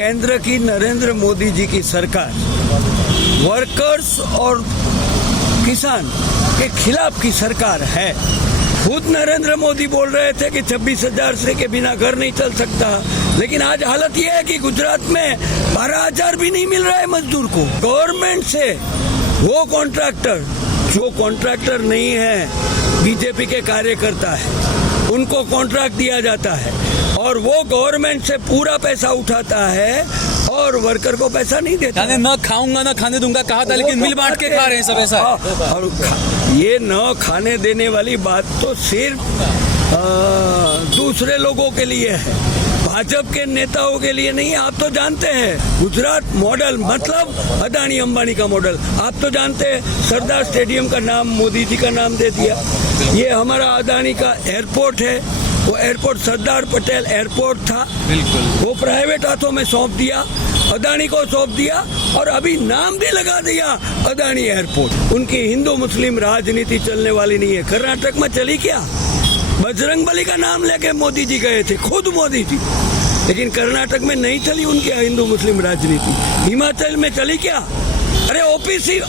केंद्र की नरेंद्र मोदी जी की सरकार वर्कर्स और किसान के खिलाफ की सरकार है। खुद नरेंद्र मोदी बोल रहे थे कि 26,000 से के बिना घर नहीं चल सकता, लेकिन आज हालत यह है कि गुजरात में 12,000 भी नहीं मिल रहा है मजदूर को। गवर्नमेंट से वो कॉन्ट्रैक्टर जो कॉन्ट्रैक्टर नहीं है, बीजेपी के कार्यकर्ता है, उनको कॉन्ट्रैक्ट दिया जाता है और वो गवर्नमेंट से पूरा पैसा उठाता है और वर्कर को पैसा नहीं देता। न खाऊंगा न खाने दूंगा कहा था, लेकिन मिल बांट के खा रहे हैं सब ऐसा। और ये न खाने देने वाली बात तो सिर्फ दूसरे लोगों के लिए है, भाजपा के नेताओं के लिए नहीं। आप तो जानते हैं गुजरात मॉडल मतलब अदानी अंबानी का मॉडल। आप तो जानते हैं सरदार स्टेडियम का नाम मोदी जी का नाम दे दिया। ये हमारा अदानी का एयरपोर्ट है, वो एयरपोर्ट सरदार पटेल एयरपोर्ट था, बिल्कुल वो प्राइवेट हाथों में सौंप दिया, अदानी को सौंप दिया और अभी नाम भी लगा दिया अदानी एयरपोर्ट। उनकी हिंदू मुस्लिम राजनीति चलने वाली नहीं है। कर्नाटक में चली क्या? बजरंगबली का नाम लेके मोदी जी गए थे, खुद मोदी जी, लेकिन कर्नाटक में नहीं चली उनकी हिंदू मुस्लिम राजनीति। हिमाचल में चली क्या? अरे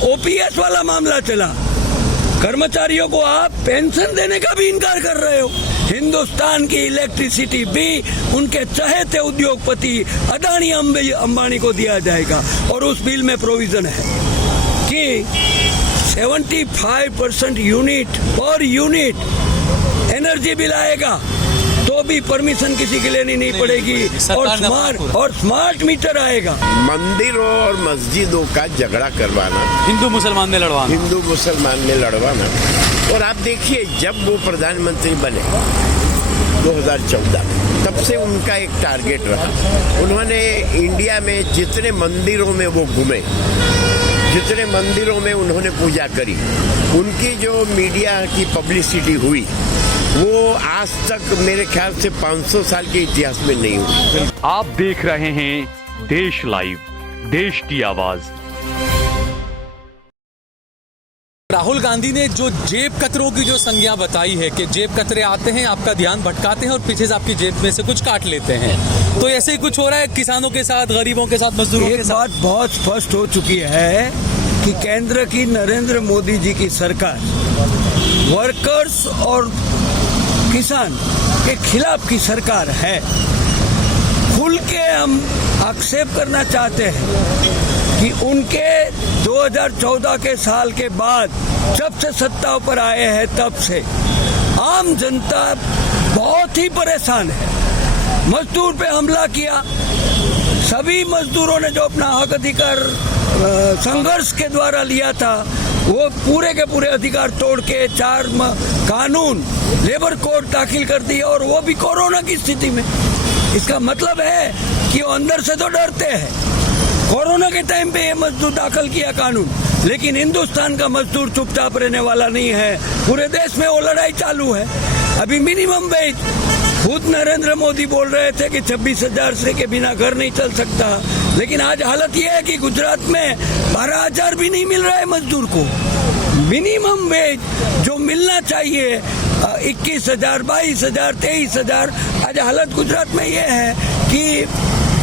ओपीएस वाला मामला चला, कर्मचारियों को आप पेंशन देने का भी इनकार कर रहे हो। हिंदुस्तान की इलेक्ट्रिसिटी भी उनके चहेते उद्योगपति अदानी अंबानी को दिया जाएगा और उस बिल में प्रोविजन है कि 75% unit per unit energy bill आएगा तो भी परमिशन किसी के लेनी नहीं पड़ेगी और स्मार्ट मीटर आएगा। मंदिरों और मस्जिदों का झगड़ा करवाना, हिंदू मुसलमान में लड़वाना। और आप देखिए जब वो प्रधानमंत्री बने 2014 में, तब से उनका एक टारगेट रहा। उन्होंने इंडिया में जितने मंदिरों में वो घूमे, जितने मंदिरों में उन्होंने पूजा करी, उनकी जो मीडिया की पब्लिसिटी हुई वो आज तक मेरे ख्याल से 500 साल के इतिहास में नहीं हुई। आप देख रहे हैं देश लाइव, देश की आवाज। राहुल गांधी ने जो जेब कतरों की जो संज्ञा बताई है कि जेब कतरे आते हैं, आपका ध्यान भटकाते हैं और पीछे से आपकी जेब में से कुछ काट लेते हैं, तो ऐसे ही कुछ हो रहा है किसानों के साथ, गरीबों के साथ, मजदूरों के साथ। बात बहुत स्पष्ट हो चुकी है कि केंद्र की नरेंद्र मोदी जी की सरकार वर्कर्स और किसान के खिलाफ की सरकार है। खुल के हम आक्षेप करना चाहते हैं कि उनके 2014 के साल के बाद जब से सत्ता पर आए हैं तब से आम जनता बहुत ही परेशान है। मजदूर पे हमला किया, सभी मजदूरों ने जो अपना हक अधिकार संघर्ष के द्वारा लिया था वो पूरे के पूरे अधिकार तोड़ के 4 कानून लेबर कोड दाखिल कर दिया और वो भी कोरोना की स्थिति में। इसका मतलब है कि वो अंदर से तो डरते हैं। कोरोना के टाइम पे ये मजदूर दाखिल किया कानून, लेकिन हिंदुस्तान का मजदूर चुपचाप रहने वाला नहीं है। पूरे देश में वो लड़ाई चालू है। अभी मिनिमम वेज खुद नरेंद्र मोदी बोल रहे थे कि 26,000 से के बिना घर नहीं चल सकता, लेकिन आज हालत यह है कि गुजरात में 12,000 भी नहीं मिल रहा है मजदूर को। मिनिमम वेज जो मिलना चाहिए 21,000, 22,000, 23,000, आज हालत गुजरात में ये है कि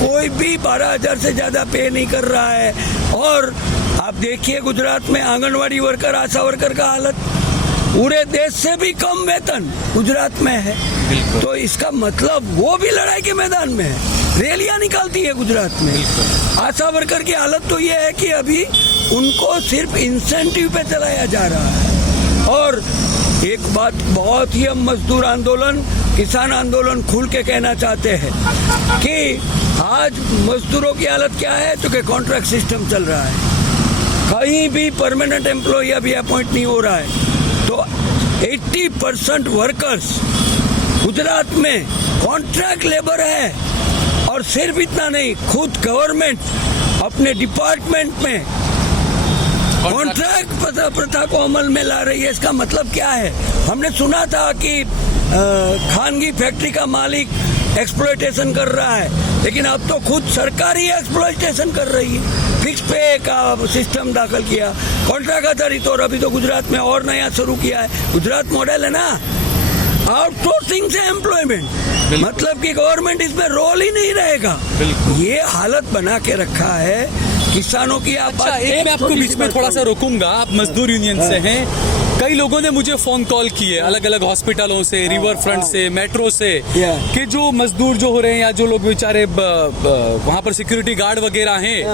कोई भी 12,000 से ज्यादा पे नहीं कर रहा है। और आप देखिए गुजरात में आंगनवाड़ी वर्कर, आशा वर्कर का हालत पूरे देश से भी कम वेतन गुजरात में है। तो इसका मतलब वो भी लड़ाई के मैदान में है, रैलियां निकालती है गुजरात में। आशा वर्कर की हालत तो ये है कि अभी उनको सिर्फ इंसेंटिव पे चलाया जा रहा है। और एक बात बहुत ही हम मजदूर आंदोलन, किसान आंदोलन खुल के कहना चाहते हैं कि आज मजदूरों की हालत क्या है, चूंकि कॉन्ट्रैक्ट सिस्टम चल रहा है, कहीं भी परमानेंट एम्प्लॉय अभी अपॉइंट नहीं हो रहा है, तो 80% वर्कर्स गुजरात में कॉन्ट्रैक्ट लेबर है। और सिर्फ इतना नहीं, खुद गवर्नमेंट अपने डिपार्टमेंट में कॉन्ट्रैक्ट प्रथा को अमल में ला रही है। इसका मतलब क्या है? हमने सुना था कि खानगी फैक्ट्री का मालिक एक्सप्लॉयटेशन कर रहा है, लेकिन अब तो खुद सरकार ही एक्सप्लॉयटेशन कर रही है। फिक्स पे का सिस्टम दाखिल किया, कॉन्ट्रैक्ट आधारित, और अभी तो गुजरात में और नया शुरू किया है। गुजरात मॉडल है ना, आउटसोर्सिंग से एम्प्लॉयमेंट, मतलब कि गवर्नमेंट इसमें रोल ही नहीं रहेगा। ये हालत बना के रखा है किसानों की। आप अच्छा, एक मैं आपको बीच में थोड़ा सा रोकूंगा। आप मजदूर यूनियन से हैं। कई लोगों ने मुझे फोन कॉल किए अलग अलग हॉस्पिटलों से, रिवर फ्रंट से, मेट्रो से, कि जो मजदूर जो हो रहे हैं या जो लोग बेचारे वहां पर सिक्योरिटी गार्ड वगैरह हैं,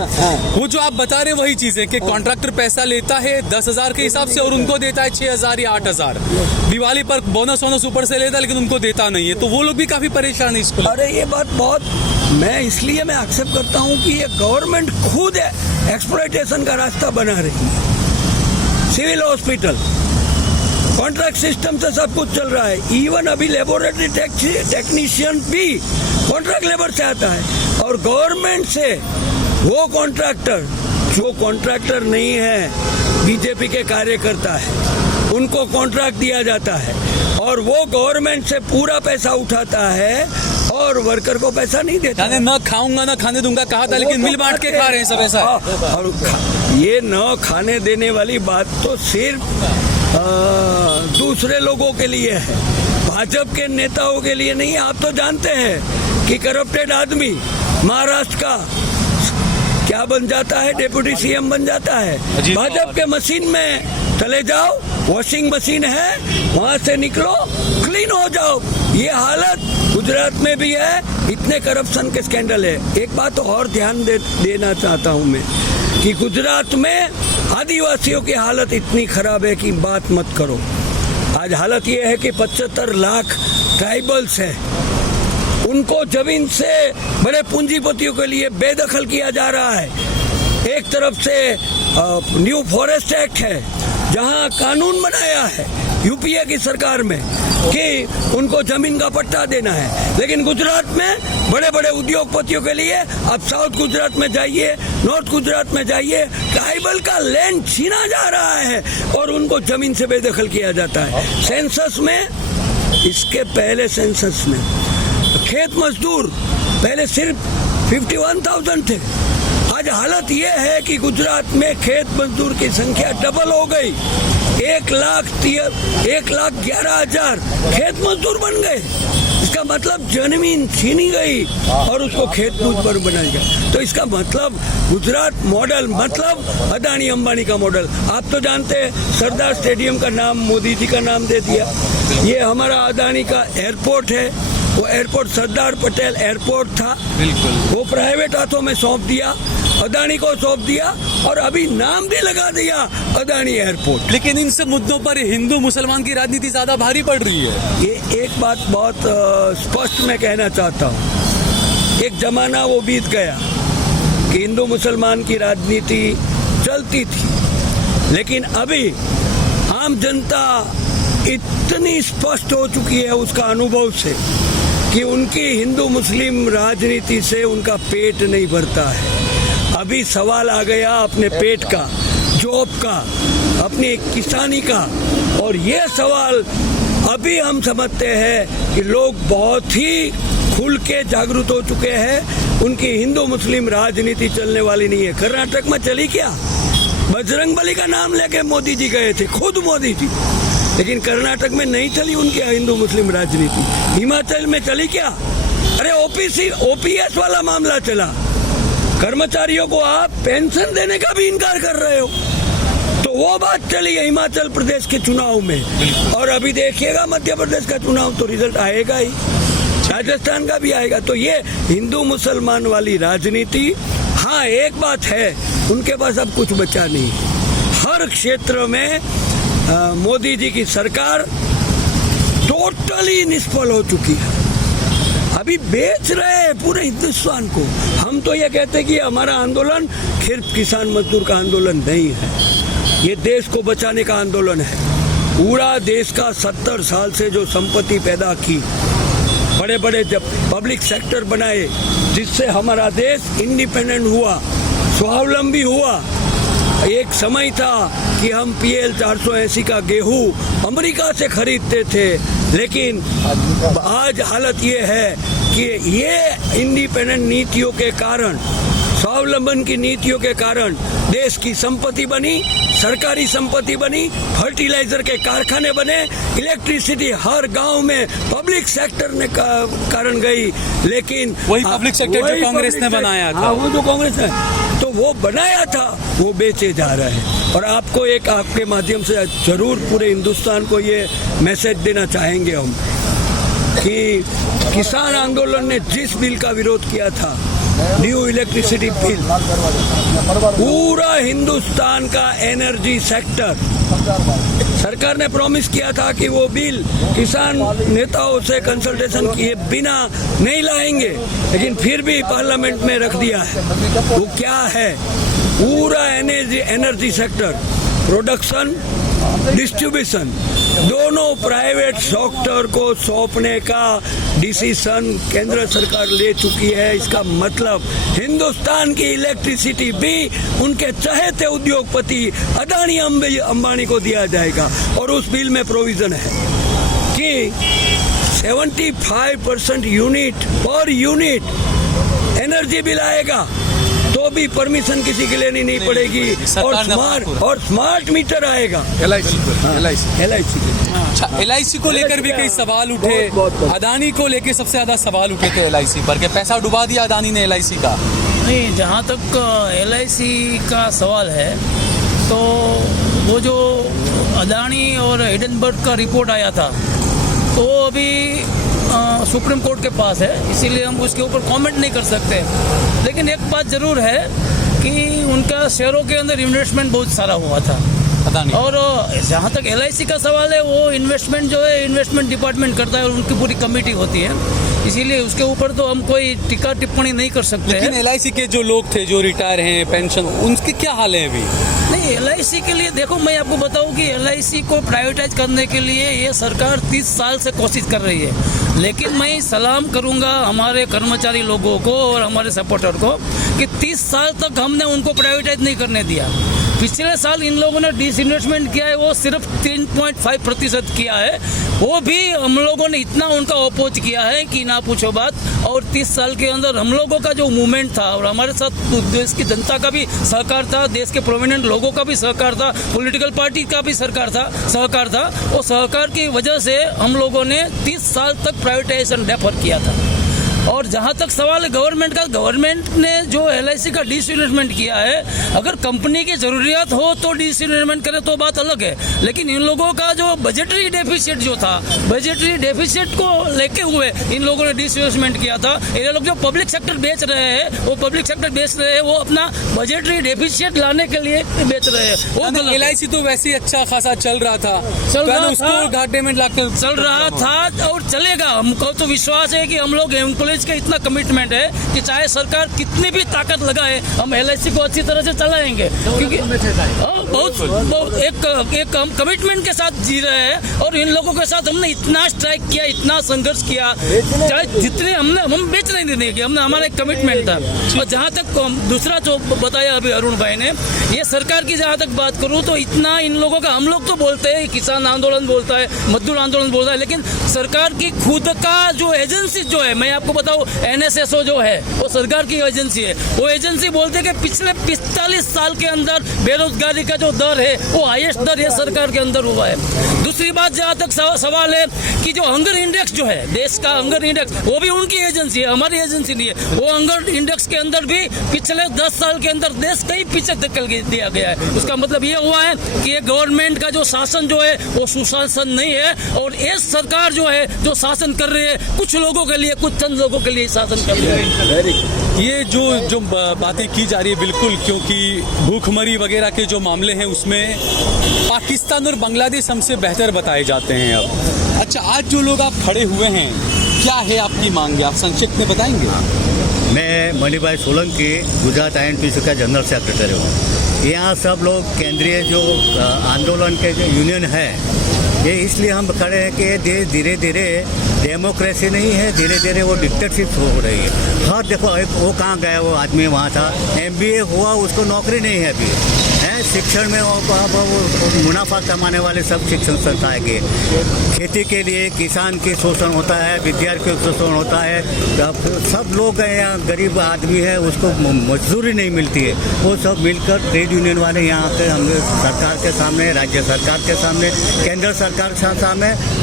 वो जो आप बता रहे हैं वही चीज है कि कॉन्ट्रैक्टर पैसा लेता है 10,000 के हिसाब से और उनको देता है 6,000 या 8,000। दिवाली पर बोनस वोनस ऊपर से लेता है लेकिन उनको देता नहीं है, तो वो लोग भी काफी परेशान है इसको। अरे ये बात बहुत, मैं इसलिए मैं एक्सेप्ट करता हूँ कि ये गवर्नमेंट खुद एक्सप्लॉयटेशन का रास्ता बना रही है। सिविल हॉस्पिटल कॉन्ट्रैक्ट सिस्टम से सब कुछ चल रहा है। इवन अभी लेबोरेटरी टेक्नीशियन भी कॉन्ट्रैक्ट लेबर से आता है। और गवर्नमेंट से वो कॉन्ट्रैक्टर जो कॉन्ट्रैक्टर नहीं है, बीजेपी के कार्यकर्ता है, उनको कॉन्ट्रैक्ट दिया जाता है और वो गवर्नमेंट से पूरा पैसा उठाता है और वर्कर को पैसा नहीं देता। यानी न खाऊंगा न खाने दूंगा कहा था, लेकिन मिल बांट के खा रहे हैं सब, ऐसा है। और ये न खाने देने वाली बात तो सिर्फ दूसरे लोगों के लिए है, भाजपा के नेताओं के लिए नहीं। आप तो जानते हैं कि करप्टेड आदमी महाराष्ट्र का क्या बन जाता है, डेप्यूटी सीएम बन जाता है। भाजपा के मशीन में चले जाओ, वॉशिंग मशीन है, वहां से निकलो, क्लीन हो जाओ। ये हालत गुजरात में भी है। इतने करप्शन के स्कैंडल है। एक बात और ध्यान देना चाहता हूं मैं कि गुजरात में आदिवासियों की हालत इतनी खराब है कि बात मत करो। आज हालत ये है कि 75 लाख ट्राइबल्स हैं, उनको जमीन से बड़े पूंजीपतियों के लिए बेदखल किया जा रहा है। एक तरफ से न्यू फॉरेस्ट एक्ट है, जहां कानून बनाया है यूपीए की सरकार में कि उनको जमीन का पट्टा देना है, लेकिन गुजरात में बड़े बड़े उद्योगपतियों के लिए आप साउथ गुजरात में जाइए, नॉर्थ गुजरात में जाइए, ट्राइबल का लैंड छीना जा रहा है और उनको जमीन से बेदखल किया जाता है। सेंसस में, इसके पहले सेंसस में खेत मजदूर पहले सिर्फ 51,000 थे। आज हालत ये है कि गुजरात में खेत मजदूर की संख्या डबल हो गई। 1,11,000 खेत मजदूर बन गए। इसका मतलब जमीन छीनी गई और उसको खेत मजदूर बनाया गया। तो इसका मतलब गुजरात मॉडल मतलब अदानी अंबानी का मॉडल। आप तो जानते हैं सरदार स्टेडियम का नाम मोदी जी का नाम दे दिया। ये हमारा अदानी का एयरपोर्ट है, वो एयरपोर्ट सरदार पटेल एयरपोर्ट था, बिल्कुल, वो प्राइवेट हाथों में सौंप दिया, अदानी को सौंप दिया और अभी नाम भी लगा दिया अदानी एयरपोर्ट। लेकिन इन सब मुद्दों पर हिंदू मुसलमान की राजनीति ज्यादा भारी पड़ रही है। ये एक बात बहुत स्पष्ट मैं कहना चाहता हूँ, एक जमाना वो बीत गया कि हिंदू मुसलमान की राजनीति चलती थी, लेकिन अभी आम जनता इतनी स्पष्ट हो चुकी है उसका अनुभव से कि उनकी हिंदू मुस्लिम राजनीति से उनका पेट नहीं भरता है। अभी सवाल आ गया अपने पेट का, जॉब का, अपनी किसानी का, और ये सवाल अभी हम समझते हैं कि लोग बहुत ही खुल के जागरूक हो चुके हैं। उनकी हिंदू मुस्लिम राजनीति चलने वाली नहीं है। कर्नाटक में चली क्या? बजरंगबली का नाम लेके मोदी जी गए थे, खुद मोदी जी, लेकिन कर्नाटक में नहीं चली उनकी हिंदू मुस्लिम राजनीति। हिमाचल में चली क्या? अरे ओपीएस वाला मामला चला, कर्मचारियों को आप पेंशन देने का भी इनकार कर रहे हो, तो वो बात चली है हिमाचल प्रदेश के चुनाव में। और अभी देखिएगा मध्य प्रदेश का चुनाव तो रिजल्ट आएगा ही, राजस्थान का भी आएगा। तो ये हिंदू मुसलमान वाली राजनीति, हाँ एक बात है, उनके पास अब कुछ बचा नहीं। हर क्षेत्र में मोदी जी की सरकार टोटली निष्फल हो चुकी है। अभी बेच रहे हैं पूरे हिंदुस्तान को। हम तो ये कहते हैं कि हमारा आंदोलन सिर्फ किसान मजदूर का आंदोलन नहीं है, ये देश को बचाने का आंदोलन है। पूरा देश का 70 साल से जो संपत्ति पैदा की, बड़े बड़े जब पब्लिक सेक्टर बनाए, जिससे हमारा देश इंडिपेंडेंट हुआ, स्वावलंबी हुआ। एक समय था कि हम PL 480 का गेहूं अमेरिका से खरीदते थे, लेकिन आज हालत ये है कि ये इंडिपेंडेंट नीतियों के कारण, स्वावलंबन की नीतियों के कारण देश की संपत्ति बनी, सरकारी संपत्ति बनी, फर्टिलाइजर के कारखाने बने, इलेक्ट्रिसिटी हर गांव में पब्लिक सेक्टर ने कारण गई। लेकिन वही पब्लिक सेक्टर जो कांग्रेस ने बनाया था, वो जो कांग्रेस ने तो वो बनाया था, वो बेचे जा रहे हैं। और आपको एक आपके माध्यम से जरूर पूरे हिंदुस्तान को ये मैसेज देना चाहेंगे हम कि किसान आंदोलन ने जिस बिल का विरोध किया था, न्यू इलेक्ट्रिसिटी बिल, पूरा हिंदुस्तान का एनर्जी सेक्टर, सरकार ने प्रॉमिस किया था कि वो बिल किसान नेताओं से कंसल्टेशन किए बिना नहीं लाएंगे, लेकिन फिर भी पार्लियामेंट में रख दिया है। वो क्या है? पूरा एनर्जी सेक्टर, प्रोडक्शन, डिस्ट्रीब्यूशन, दोनों प्राइवेट सेक्टर को सौंपने का डिसीजन केंद्र सरकार ले चुकी है। इसका मतलब हिंदुस्तान की इलेक्ट्रिसिटी भी उनके चहेते उद्योगपति अदानी अंबानी को दिया जाएगा। और उस बिल में प्रोविजन है कि 75% unit per unit energy bill आएगा तो भी परमिशन किसी के लेनी नहीं पड़ेगी, और स्मार्ट मीटर आएगा। LIC अच्छा, LIC को लेकर भी कई सवाल उठे, अदानी को लेकर सबसे ज्यादा सवाल उठे थे LIC पर, के पैसा डुबा दिया अदानी ने LIC का। नहीं, जहाँ तक LIC का सवाल है तो वो जो अदानी और हिडनबर्ग का रिपोर्ट आया था तो वो अभी सुप्रीम कोर्ट के पास है, इसीलिए हम उसके ऊपर कमेंट नहीं कर सकते। लेकिन एक बात जरूर है कि उनका शेयरों के अंदर इन्वेस्टमेंट बहुत सारा हुआ था अदानी। और जहाँ तक LIC का सवाल है, वो इन्वेस्टमेंट जो है इन्वेस्टमेंट डिपार्टमेंट करता है और उनकी पूरी कमेटी होती है, इसीलिए उसके ऊपर तो हम कोई टीका टिप्पणी नहीं कर सकते। लेकिन LIC के जो लोग थे जो रिटायर हैं, पेंशन, उनके क्या हाल है अभी? नहीं, LIC के लिए देखो, मैं आपको बताऊं कि LIC को प्राइवेटाइज करने के लिए ये सरकार 30 साल से कोशिश कर रही है। लेकिन मैं सलाम करूंगा हमारे कर्मचारी लोगों को और हमारे सपोर्टर को कि 30 साल तक हमने उनको प्राइवेटाइज नहीं करने दिया। पिछले साल इन लोगों ने डिसइन्वेस्टमेंट किया है, वो सिर्फ 3.5% किया है, वो भी हम लोगों ने इतना उनका अपोज किया है कि ना पूछो बात। और 30 साल के अंदर हम लोगों का जो मूवमेंट था और हमारे साथ देश की जनता का भी सहकार था, देश के प्रोमिनेंट लोगों का भी सहकार था, पॉलिटिकल पार्टी का भी सहकार था। वो सहकार की वजह से हम लोगों ने 30 साल तक प्राइवेटाइजेशन डेफर किया था। और जहाँ तक सवाल है गवर्नमेंट का, गवर्नमेंट ने जो LIC का डिसइन्वेस्टमेंट किया है, अगर कंपनी की जरूरियात हो तो डिसइन्वेस्टमेंट करे तो बात अलग है। लेकिन इन लोगों का जो बजटरी डेफिसिट जो था, बजटरी डेफिसिट को लेके हुए इन लोगों ने डिसइन्वेस्टमेंट किया था। ये लोग जो पब्लिक सेक्टर बेच रहे हैं, वो अपना बजटरी डेफिसिट लाने के लिए बेच रहे हैं। वो LIC तो वैसे ही अच्छा खासा चल रहा था, उसको घाटे में लाकर चल रहा था और चलेगा। हमको तो विश्वास है कि हम लोग एम्प्लॉय का इतना कमिटमेंट है कि चाहे सरकार कितनी भी ताकत लगाए, हम LIC को अच्छी तरह से चलाएंगे, क्योंकि बहुत एक हम कमिटमेंट के साथ जी रहे हैं। और इन लोगों के साथ हमने इतना स्ट्राइक किया, इतना संघर्ष किया, चाहे जितने हम बेच नहीं देने की, हमने हमारा एक कमिटमेंट था। और जहाँ तक दूसरा जो बताया अभी अरुण भाई ने, ये सरकार की जहाँ तक बात करूँ तो इतना इन लोगों का, हम लोग तो बोलते हैं किसान आंदोलन बोलता है, मजदूर आंदोलन बोलता है, लेकिन सरकार की खुद का जो एजेंसी जो है, मैं आपको बताऊं NSSO जो है वो सरकार की एजेंसी है। वो एजेंसी बोलते हैं कि पिछले 45 साल के अंदर बेरोजगारी का जो दर है वो हाईएस्ट दर ये सरकार के अंदर हुआ है। दूसरी बात जहाँ तक सवाल है कि जो हंगर इंडेक्स जो है, देश का हंगर इंडेक्स, वो भी उनकी एजेंसी है, हमारी एजेंसी नहीं है। वो हंगर इंडेक्स के अंदर भी पिछले 10 साल के अंदर देश कई पीछे धकेल दिया गया है। उसका मतलब ये हुआ है कि ये गवर्नमेंट का जो शासन जो है वो सुशासन नहीं है, और ये सरकार जो है जो शासन कर रही है कुछ लोगों के लिए, कुछ चंद लोगों के लिए शासन कर रही है। ये जो बातें की जा रही है, बिल्कुल, क्योंकि भूखमरी वगैरह के जो मामले हैं उसमें पाकिस्तान और बांग्लादेश हमसे बेहतर बताए जाते हैं अब। अच्छा, आज जो लोग आप खड़े हुए हैं, क्या है आपकी मांग, आप संक्षिप्त में बताएंगे? मैं मणिभाई सोलंकी, गुजरात INTUC का जनरल सेक्रेटरी हूँ। यहाँ सब लोग केंद्रीय जो आंदोलन के जो यूनियन है, ये इसलिए हम खड़े हैं कि धीरे धीरे डेमोक्रेसी नहीं है, धीरे धीरे वो डिक्टेटरशिप हो रही है। हाँ, देखो वो कहाँ गया वो आदमी, वहाँ था, MBA हुआ, उसको नौकरी नहीं है अभी, हैं शिक्षण में वो मुनाफा कमाने वाले सब शिक्षण संस्थाएं के खेती के लिए किसान की शोषण होता है, विद्यार्थियों का शोषण होता है, सब लोग यहाँ गरीब आदमी है उसको मजदूरी नहीं मिलती है, वो सब मिलकर ट्रेड यूनियन वाले यहाँ के हमने सरकार के सामने, राज्य सरकार के सामने, केंद्र सरकार के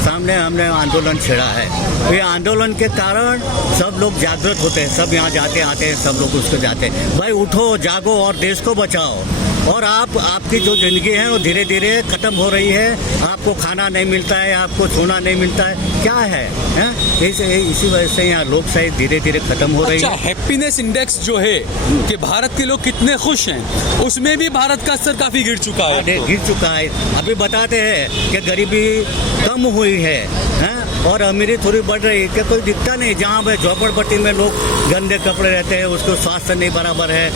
सामने हमने आंदोलन छेड़ा है। तो ये आंदोलन के कारण सब लोग जागृत होते हैं, सब यहाँ जाते आते हैं, सब लोग उसको जाते हैं, भाई उठो जागो और देश को बचाओ। और आपकी जो ज़िंदगी है वो धीरे धीरे ख़त्म हो रही है, आपको खाना नहीं मिलता है, आपको सोना नहीं मिलता है, क्या है, इसी वजह से यहाँ लोकशाही धीरे धीरे खत्म हो रही है। हैप्पीनेस इंडेक्स जो है कि भारत के लोग कितने खुश हैं, उसमें भी भारत का स्तर काफी गिर चुका है। गिर चुका है। अभी बताते हैं कि गरीबी कम हुई है, और अमीरी थोड़ी बढ़ रही है, क्या कोई दिखता नहीं। जहाँ पे झोपड़पट्टी में लोग गंदे कपड़े रहते हैं, उसको स्वास्थ्य नहीं बराबर है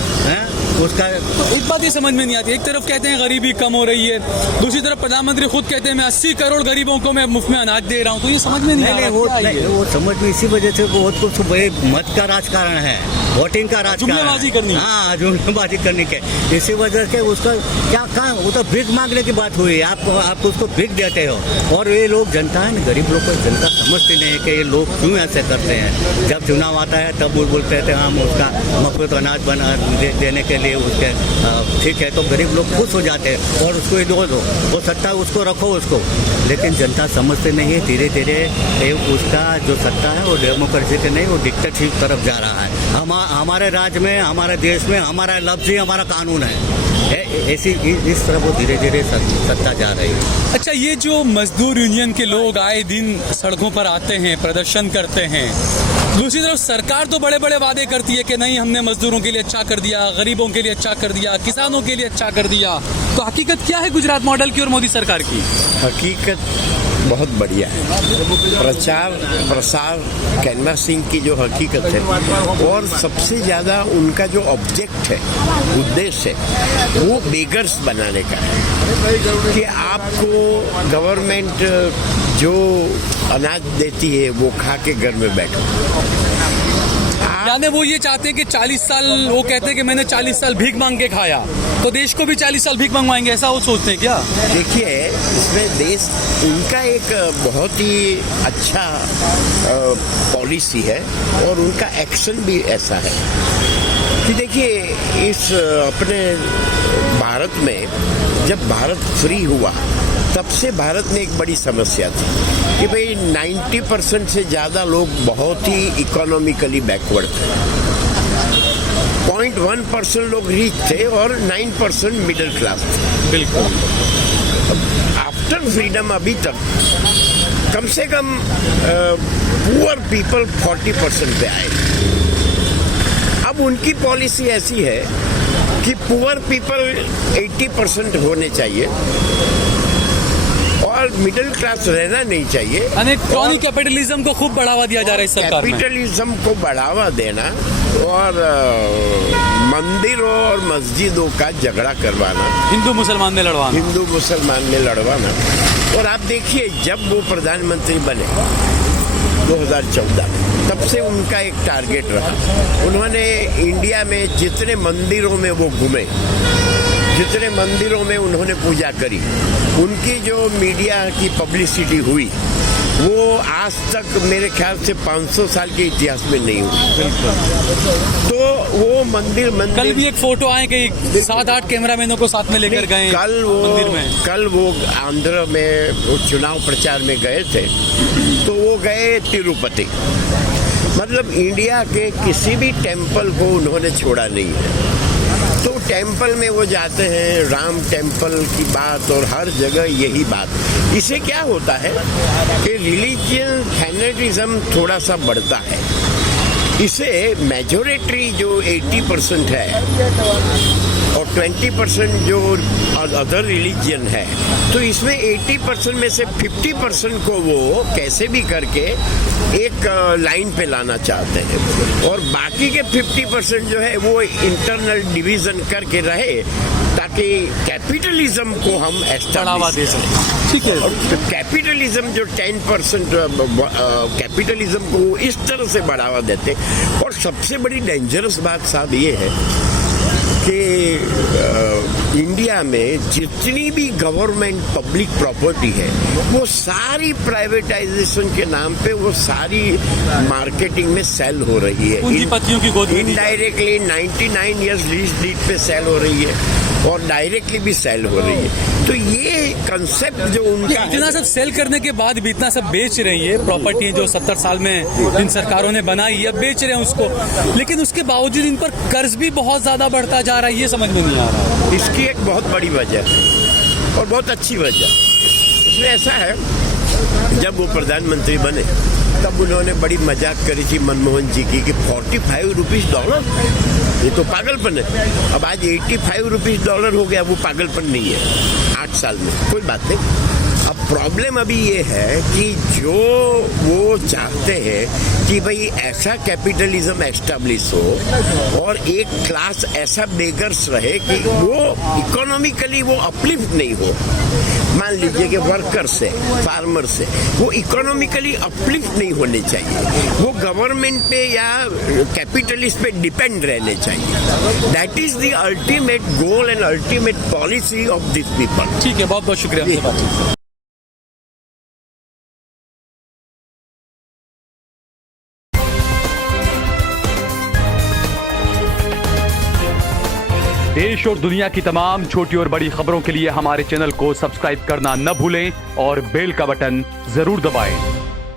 उसका। तो एक बात ये समझ में नहीं आती, एक तरफ कहते हैं गरीबी कम हो रही है, दूसरी तरफ प्रधानमंत्री खुद कहते हैं मैं 80 करोड़ गरीबों को मैं मुफ्त में अनाज दे रहा हूँ, तो ये समझ में नहीं आ रहा। वो समझ में इसी वजह से बहुत कुछ मत का राजकारण है, वोटिंग का राजकारण, जुमलेबाजी करनी, हाँ जुमलेबाजी करने के, इसी वजह से उसका क्या कहा, वो तो भीख मांगने की बात हुई, आप उसको भीख देते हो। और ये लोग जनता है ना, गरीब लोग को जनता समझती नहीं है कि ये लोग क्यों ऐसे करते हैं। जब चुनाव आता है तब वो बोलते थे हम उसका मुफ्त अनाज बना देने के लिए उसके ठीक है, तो गरीब लोग खुश हो जाते हैं और उसको दो वो सत्ता उसको रखो उसको, लेकिन जनता समझते नहीं है। धीरे धीरे उसका जो सत्ता है वो डेमोक्रेसी के नहीं, वो डिक्टेटरशिप तरफ जा रहा है। हमारे राज्य में, हमारे देश में हमारा लफ्ज़ ही हमारा कानून है, ऐसी इस तरह वो धीरे धीरे सत्ता जा रही है। अच्छा, ये जो मजदूर यूनियन के लोग आए दिन सड़कों पर आते हैं, प्रदर्शन करते हैं, दूसरी तरफ सरकार तो बड़े बड़े वादे करती है कि नहीं हमने मजदूरों के लिए अच्छा कर दिया, गरीबों के लिए अच्छा कर दिया, किसानों के लिए अच्छा कर दिया, तो हकीकत क्या है गुजरात मॉडल की और मोदी सरकार की? हकीकत बहुत बढ़िया है। प्रचार प्रसार कैनवासिंग की जो हकीकत है, और सबसे ज़्यादा उनका जो ऑब्जेक्ट है, उद्देश्य है, वो बेगर्स बनाने का है कि आपको गवर्नमेंट जो अनाज देती है वो खा के घर में बैठो। यानी वो ये चाहते हैं कि 40 साल, वो कहते हैं कि मैंने 40 साल भीख मांग के खाया, तो देश को भी 40 साल भीख मंगवाएंगे, ऐसा वो सोचते हैं क्या? देखिए, इसमें देश उनका एक बहुत ही अच्छा पॉलिसी है और उनका एक्शन भी ऐसा है कि देखिए, इस अपने भारत में जब भारत फ्री हुआ तब से भारत में एक बड़ी समस्या थी कि भाई 90% से ज़्यादा लोग बहुत ही इकोनॉमिकली बैकवर्ड थे, 0.1% लोग रिच थे और 9% मिडिल क्लास थे। बिल्कुल। आफ्टर फ्रीडम अभी तक कम से कम पुअर पीपल 40% पे आए। अब उनकी पॉलिसी ऐसी है कि पुअर पीपल 80% होने चाहिए और मिडिल क्लास रहना नहीं चाहिए। यानी क्रॉनिक कैपिटलिज्म को खूब बढ़ावा दिया जा रहा है इस सरकार में। कैपिटलिज्म को बढ़ावा देना और मंदिरों और मस्जिदों का झगड़ा करवाना, हिंदू मुसलमान में लड़वाना। और आप देखिए, जब वो प्रधानमंत्री बने 2014 में, तब से उनका एक टारगेट रहा, उन्होंने इंडिया में जितने मंदिरों में वो घूमे, जितने मंदिरों में उन्होंने पूजा करी, उनकी जो मीडिया की पब्लिसिटी हुई वो आज तक मेरे ख्याल से 500 साल के इतिहास में नहीं हुई। तो वो मंदिर कल भी एक फोटो आए कि 7-8 कैमरामैनों को साथ में लेकर गए कल वो आंध्र में वो चुनाव प्रचार में गए थे, तो वो गए तिरुपति। मतलब इंडिया के किसी भी टेम्पल को उन्होंने छोड़ा नहीं है। तो टेम्पल में वो जाते हैं, राम टेम्पल की बात, और हर जगह यही बात। इससे क्या होता है कि रिलीजियन फैनेटिज्म थोड़ा सा बढ़ता है। इसे मेजोरिटी जो 80% है और 20% जो अदर रिलीजियन है, तो इसमें 80% में से 50% को वो कैसे भी करके एक लाइन पे लाना चाहते हैं, और बाकी के 50% जो है वो इंटरनल डिवीजन करके रहे ताकि कैपिटलिज्म को हम एस्टैब्लिश दे सकें। ठीक है। और कैपिटलिज्म जो 10% कैपिटलिज्म को इस तरह से बढ़ावा देते। और सबसे बड़ी डेंजरस बात साहब ये है कि इंडिया में जितनी भी गवर्नमेंट पब्लिक प्रॉपर्टी है वो सारी प्राइवेटाइजेशन के नाम पे वो सारी मार्केटिंग में सेल हो रही है। पूंजीपतियों की गोद में दी जा रही है। इनडायरेक्टली 99 ईयर्स लीज डीड पे सेल हो रही है और डायरेक्टली भी सेल हो रही है। तो ये कंसेप्ट जो उनका इतना सब सेल करने के बाद भी इतना सब बेच रही है प्रॉपर्टी जो 70 साल में इन सरकारों ने बनाई है, अब बेच रहे हैं उसको, लेकिन उसके बावजूद इन पर कर्ज भी बहुत ज्यादा बढ़ता जा रहा है, ये समझ में नहीं आ रहा। इसकी एक बहुत बड़ी वजह है और बहुत अच्छी वजह। इसमें ऐसा है, जब वो प्रधानमंत्री बने तब उन्होंने बड़ी मजाक करी थी मनमोहन जी की कि 45 रुपीज डॉलर, ये तो पागलपन है। अब आज 85 रुपीज डॉलर हो गया, वो पागलपन नहीं है 8 साल में, कोई बात नहीं। अब प्रॉब्लम अभी ये है कि जो वो चाहते हैं कि भाई ऐसा कैपिटलिज्म एस्टेब्लिश हो और एक क्लास ऐसा बेगर्स रहे कि वो इकोनॉमिकली वो अपलिफ्ट नहीं हो। मान लीजिए कि वर्कर्स है, फार्मर्स है, वो इकोनॉमिकली अपलिफ्ट नहीं होने चाहिए, वो गवर्नमेंट पे या कैपिटलिस्ट पे डिपेंड रहने चाहिए। That is the ultimate goal and ultimate policy of this people. ठीक है, बहुत बहुत शुक्रिया आपसे बातचीत। देश और दुनिया की तमाम छोटी और बड़ी खबरों के लिए हमारे चैनल को सब्सक्राइब करना न भूलें और बेल का बटन जरूर दबाएं।